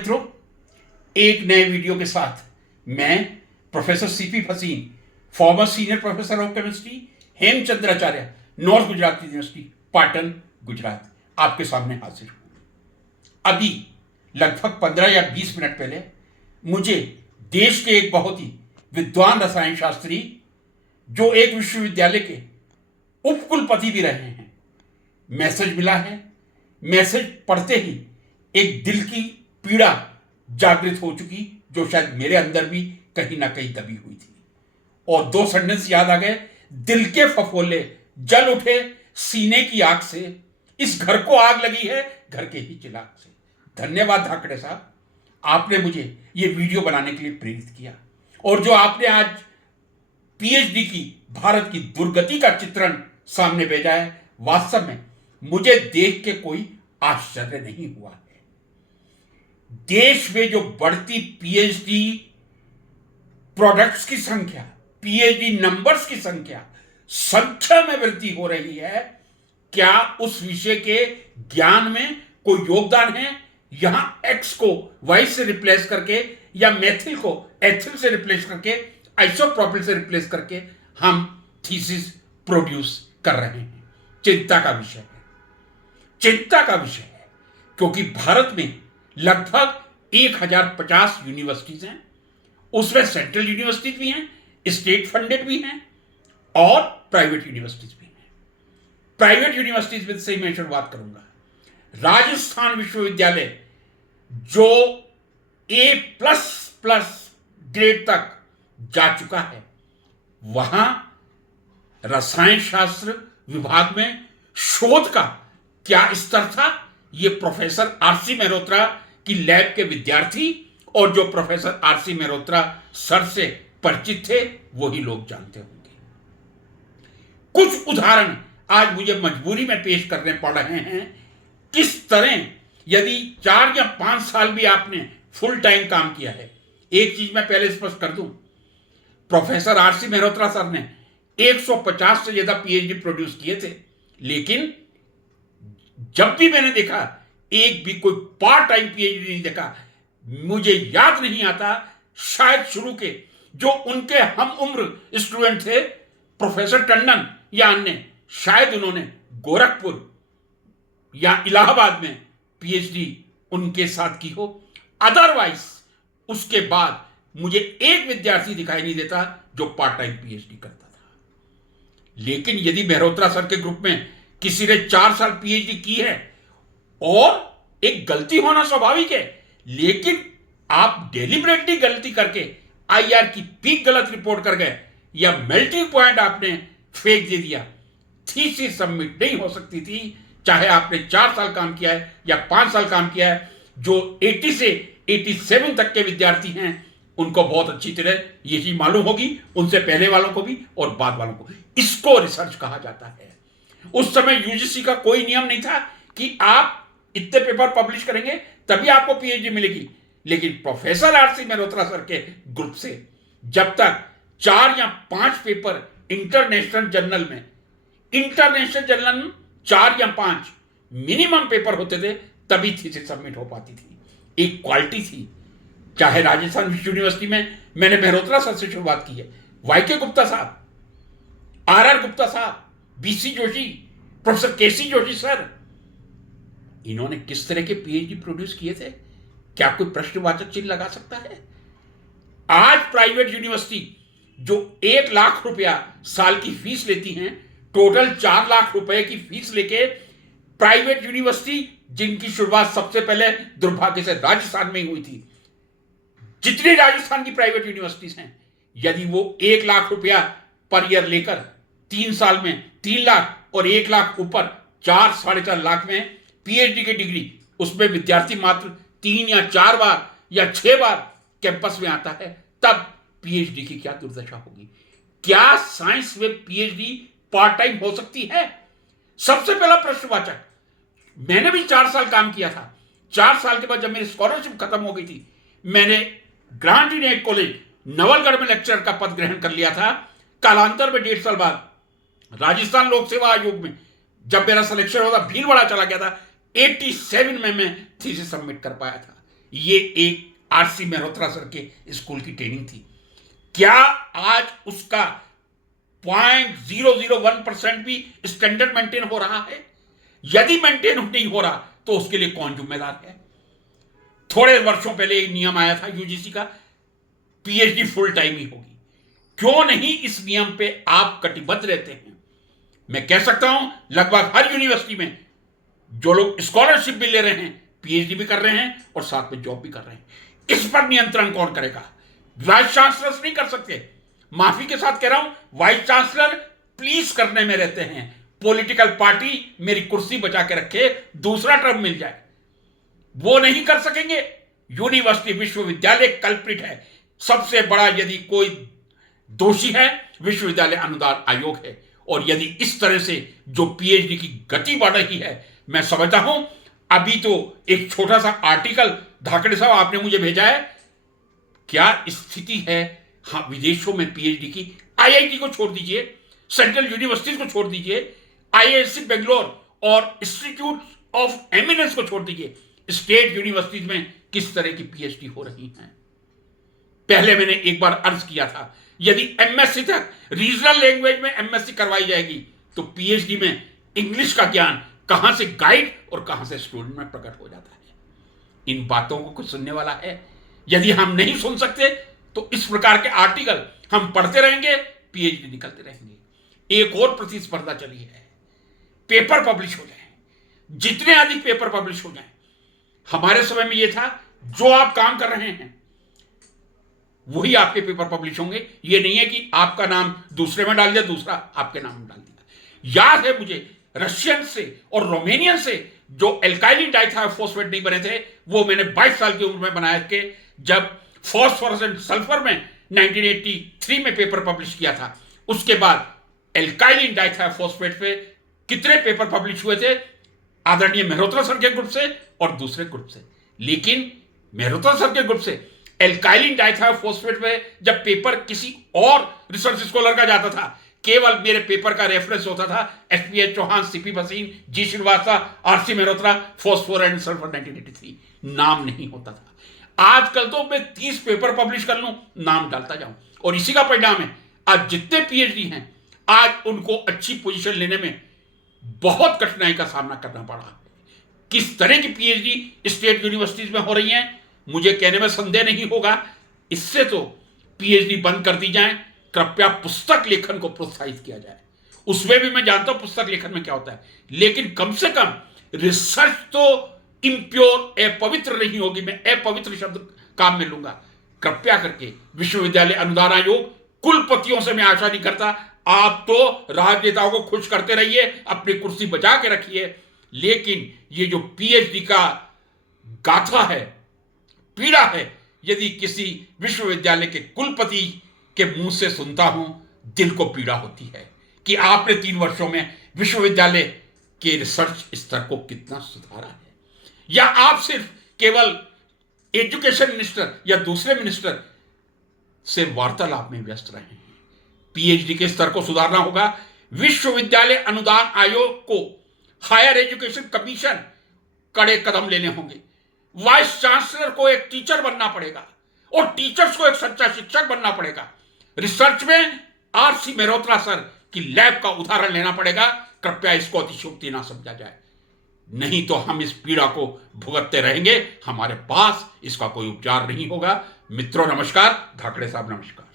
मित्रों, एक नए वीडियो के साथ मैं professor CP Bhasin, former senior professor of chemistry, Hemchandracharya, North Gujarat university, Patan, Gujarat, आपके सामने हाजिर हूं। अभी लगभग 15 या 20 मिनट पहले मुझे देश के एक बहुत ही विद्वान रसायन शास्त्री, जो एक विश्वविद्यालय के उपकुलपति भी रहे हैं, मैसेज मिला है। मैसेज पढ़ते ही एक दिल की पीड़ा जागृत हो चुकी, जो शायद मेरे अंदर भी कहीं ना कहीं दबी हुई थी, और दो सेंटेंस याद आ गए। दिल के फफोले जल उठे सीने की आग से, इस घर को आग लगी है घर के ही चिराग से। धन्यवाद धाकड़े साहब, आपने मुझे यह वीडियो बनाने के लिए प्रेरित किया, और जो आपने आज पीएचडी की भारत की दुर्गति का चित्रण सामने भेजा है, वास्तव में मुझे देख के कोई आश्चर्य नहीं हुआ है। देश में जो बढ़ती पीएचडी प्रोडक्ट्स की संख्या, पीएचडी नंबर्स की संख्या में वृद्धि हो रही है, क्या उस विषय के ज्ञान में कोई योगदान है? यहां एक्स को वाई से रिप्लेस करके, या मेथिल को एथिल से रिप्लेस करके, आइसोप्रोपिल से रिप्लेस करके हम थीसिस प्रोड्यूस कर रहे हैं। चिंता का विषय है, चिंता का विषय है, क्योंकि भारत में लगभग 1050 यूनिवर्सिटीज हैं। उसमें सेंट्रल यूनिवर्सिटीज भी हैं, स्टेट फंडेड भी हैं, और प्राइवेट यूनिवर्सिटीज भी हैं। प्राइवेट यूनिवर्सिटीज में से मैं शुरुआत करूंगा। राजस्थान विश्वविद्यालय, जो A++ ग्रेड तक जा चुका है, वहां रसायन शास्त्र विभाग में शोध का क्या स्तर था, यह प्रोफेसर आरसी मेहरोत्रा की लैब के विद्यार्थी और जो प्रोफेसर आरसी मेहरोत्रा सर से परिचित थे, वही लोग जानते होंगे। कुछ उदाहरण आज मुझे मजबूरी में पेश करने पड़ रहे हैं। किस तरह, यदि 4 या 5 साल भी आपने फुल टाइम काम किया है, एक चीज मैं पहले स्पष्ट कर दूं, प्रोफेसर आरसी मेहरोत्रा सर ने 150 से ज्यादा पीएचडी प्रोड्यूस किए थे, लेकिन जब भी मैंने देखा, एक भी कोई पार्ट टाइम पीएचडी नहीं देखा। मुझे याद नहीं आता, शायद शुरू के जो उनके हम उम्र स्टूडेंट थे, प्रोफेसर टंडन या अन्य, शायद उन्होंने गोरखपुर या इलाहाबाद में पीएचडी उनके साथ की हो। अदरवाइज उसके बाद मुझे एक विद्यार्थी दिखाई नहीं देता जो पार्ट टाइम पीएचडी करता था। लेकिन यदि मेहरोत्रा सर के ग्रुप में किसी ने 4 साल पीएचडी की है, और एक गलती होना स्वाभाविक है, लेकिन आप डेलिबरेटली गलती करके आईआर की पीक गलत रिपोर्ट कर गए, या मेल्टिंग पॉइंट आपने फेंक दे दिया, थीसिस सबमिट नहीं हो सकती थी, चाहे आपने 4 साल काम किया है या 5 साल काम किया है। जो 80 से 87 तक के विद्यार्थी हैं, उनको बहुत अच्छी तरह ये चीज मालूम होगी, उनसे पहले वालों को भी और बाद वालों को। इसको रिसर्च कहा जाता है। उस समय यूजीसी का कोई नियम नहीं था कि आप इतने पेपर पब्लिश करेंगे तभी आपको पीएचडी मिलेगी। लेकिन प्रोफेसर आरसी मेहरोत्रा सर के ग्रुप से जब तक 4 या 5 पेपर इंटरनेशनल जर्नल में 4 या 5 मिनिमम पेपर होते थे, तभी थीसिस सबमिट हो पाती थी। एक क्वालिटी थी। चाहे राजस्थान विश्व यूनिवर्सिटी में मैंने मेहरोत्रा सर से शुरुआत की है, वाईके गुप्ता साहब, आरआर गुप्ता साहब, बीसी जोशी, प्रोफेसर केसी जोशी सर, इन्होंने किस तरह के पीएचडी प्रोड्यूस किए थे, क्या कोई प्रश्नवाचक चिन्ह लगा सकता है? आज प्राइवेट यूनिवर्सिटी जो 1 लाख रुपया साल की फीस लेती हैं, टोटल 4 लाख रुपए की फीस लेके प्राइवेट यूनिवर्सिटी, जिनकी शुरुआत सबसे पहले दुर्भाग्य से राजस्थान में ही हुई थी, जितनी राजस्थान की प्राइवेट यूनिवर्सिटीज हैं, यदि वो 1 लाख रुपया पर ईयर लेकर 3 साल में 3 लाख और 1 लाख ऊपर 4-4.5 लाख में पीएचडी की डिग्री, उसमें विद्यार्थी मात्र 3 या 4 बार या 6 बार कैंपस में आता है, तब पीएचडी की क्या दुर्दशा होगी? क्या साइंस में पीएचडी पार्ट टाइम हो सकती है? सबसे पहला प्रश्नवाचक, मैंने भी 4 साल काम किया था। 4 साल के बाद जब मेरी स्कॉलरशिप खत्म हो गई थी, मैंने grant in Ed college Nawalgarh में लेक्चर का पद ग्रहण कर लिया था। कालांतर में 1.5 साल बाद राजस्थान लोक सेवा आयोग में जब मेरा सिलेक्शन होता, भीलवाड़ा चला गया था। 87 में मैं थीसिस सबमिट कर पाया था। ये एक आरसी मेहरोत्रा सर के स्कूल की ट्रेनिंग थी। क्या आज उसका 0.001% भी स्टैंडर्ड मेंटेन हो रहा है? यदि मेंटेन नहीं हो रहा तो उसके लिए कौन जिम्मेदार है? थोड़े वर्षों पहले एक नियम आया था यूजीसी का, पीएचडी फुल टाइम ही होगी। क्यों नहीं इस नियम पे आप कटिबद्ध रहते हैं? मैं कह सकता हूं लगभग हर यूनिवर्सिटी में जो लोग स्कॉलरशिप भी ले रहे हैं, पीएचडी भी कर रहे हैं और साथ में जॉब भी कर रहे हैं। इस पर नियंत्रण कौन करेगा? वाइस चांसलर नहीं कर सकते। माफी के साथ कह रहा हूं, वाइस चांसलर प्लीज करने में रहते हैं, पॉलिटिकल पार्टी मेरी कुर्सी बचा के रखे, दूसरा टर्म मिल जाए, वो नहीं कर सकेंगे। यूनिवर्सिटी विश्वविद्यालय कल्प्रिट है। सबसे बड़ा यदि कोई दोषी है विश्वविद्यालय अनुदान आयोग है। और यदि इस तरह से जो पीएचडी की गति बढ़ रही है, मैं समझता हूं, अभी तो एक छोटा सा आर्टिकल धाकड़े साहब आपने मुझे भेजा है, क्या स्थिति है हाँ विदेशों में पीएचडी की। आईआईटी को छोड़ दीजिए, सेंट्रल यूनिवर्सिटीज को छोड़ दीजिए, आईआईएससी बेंगलोर और इंस्टीट्यूट ऑफ एमिनेंस को छोड़ दीजिए, स्टेट यूनिवर्सिटीज में किस तरह की पीएचडी हो रही हैं। पहले मैंने एक बार अर्ज किया था, यदि एमएससी तक रीजनल लैंग्वेज में एमएससी करवाई जाएगी तो पीएचडी में इंग्लिश का ज्ञान कहां से गाइड और कहां से स्टूडेंट में प्रकट हो जाता है। इन बातों को कुछ सुनने वाला है? यदि हम नहीं सुन सकते तो इस प्रकार के आर्टिकल हम पढ़ते रहेंगे, पीएचडी निकलते रहेंगे। एक और प्रतिस्पर्धा चली है, पेपर पब्लिश हो जाए, जितने अधिक पेपर पब्लिश हो जाए। हमारे समय में यह था, जो आप काम कर रहे हैं वही आपके पेपर पब्लिश होंगे। ये नहीं है कि आपका नाम दूसरे में डाल दिया, दूसरा आपके नाम में डाल दिया। याद है मुझे, रशियन से और रोमेनियन से जो एल्काइलिन डाइथायोफॉस्फेट नहीं बने थे, वो मैंने 22 साल की उम्र में बनाया के जब फॉस्फोरस एंड सल्फर में 1983 में पेपर पब्लिश किया था। उसके बाद एल्काइलिन डाइथायोफॉस्फेट पे कितने पेपर पब्लिश हुए थे, आदरणीय मेहरोत्रा सर के ग्रुप से और दूसरे ग्रुप से। लेकिन मेहरोत्रा सर के ग्रुप से एल्काइलिन डाइथायोफॉस्फेट में जब पेपर किसी और रिसर्च स्कॉलर का जाता था, केवल मेरे पेपर का रेफरेंस होता था SPH Chauhan, CP Bhasin, G Srivastava, RC Mehrotra, Phosphorus and Sulphur 1983, नाम नहीं होता था। आजकल तो मैं 30 पेपर पब्लिश कर लूं, नाम डालता जाऊं, और इसी का परिणाम है आज जितने पीएचडी हैं, आज उनको अच्छी पोजीशन लेने में बहुत कठिनाई का सामना करना पड़ा। किस तरह की पीएचडी स्टेट यूनिवर्सिटीज में हो रही हैं, मुझे कहने में संदेह नहीं होगा। इससे तो पीएचडी बंद कर दी जाए, कृपया पुस्तक लेखन को प्रोत्साहित किया जाए। उसमें भी मैं जानता हूं पुस्तक लेखन में क्या होता है, लेकिन कम से कम रिसर्च तो इम्प्योर, अपवित्र नहीं होगी। मैं अपवित्र शब्द काम में लूंगा। कृपया करके विश्वविद्यालय अनुदान आयोग, कुलपतियों से मैं आशा नहीं करता, आप तो राजनेताओं को खुश करते रहिए, अपनी कुर्सी बचा के रखिए, लेकिन ये जो पीएचडी का गाथा है, पीड़ा है, यदि किसी विश्वविद्यालय के कुलपति के मुंह से सुनता हूं, दिल को पीड़ा होती है कि आपने 3 वर्षों में विश्वविद्यालय के रिसर्च स्तर को कितना सुधारा है। या आप सिर्फ केवल एजुकेशन मिनिस्टर या दूसरे मिनिस्टर से वार्तालाप में व्यस्त रहे हैं। पीएचडी के स्तर को सुधारना होगा। विश्वविद्यालय अनुदान आयोग को, हायर एजुकेशन कमीशन कड़े कदम लेने होंगे। वाइस चांसलर को एक टीचर बनना पड़ेगा और टीचर्स को एक सच्चा शिक्षक बनना पड़ेगा। रिसर्च में आरसी मेहरोत्रा सर की लैब का उदाहरण लेना पड़ेगा। कृपया इसको अतिशयोक्ति ना समझा जाए, नहीं तो हम इस पीड़ा को भुगतते रहेंगे, हमारे पास इसका कोई उपचार नहीं होगा। मित्रों नमस्कार, धाकड़े साहब नमस्कार।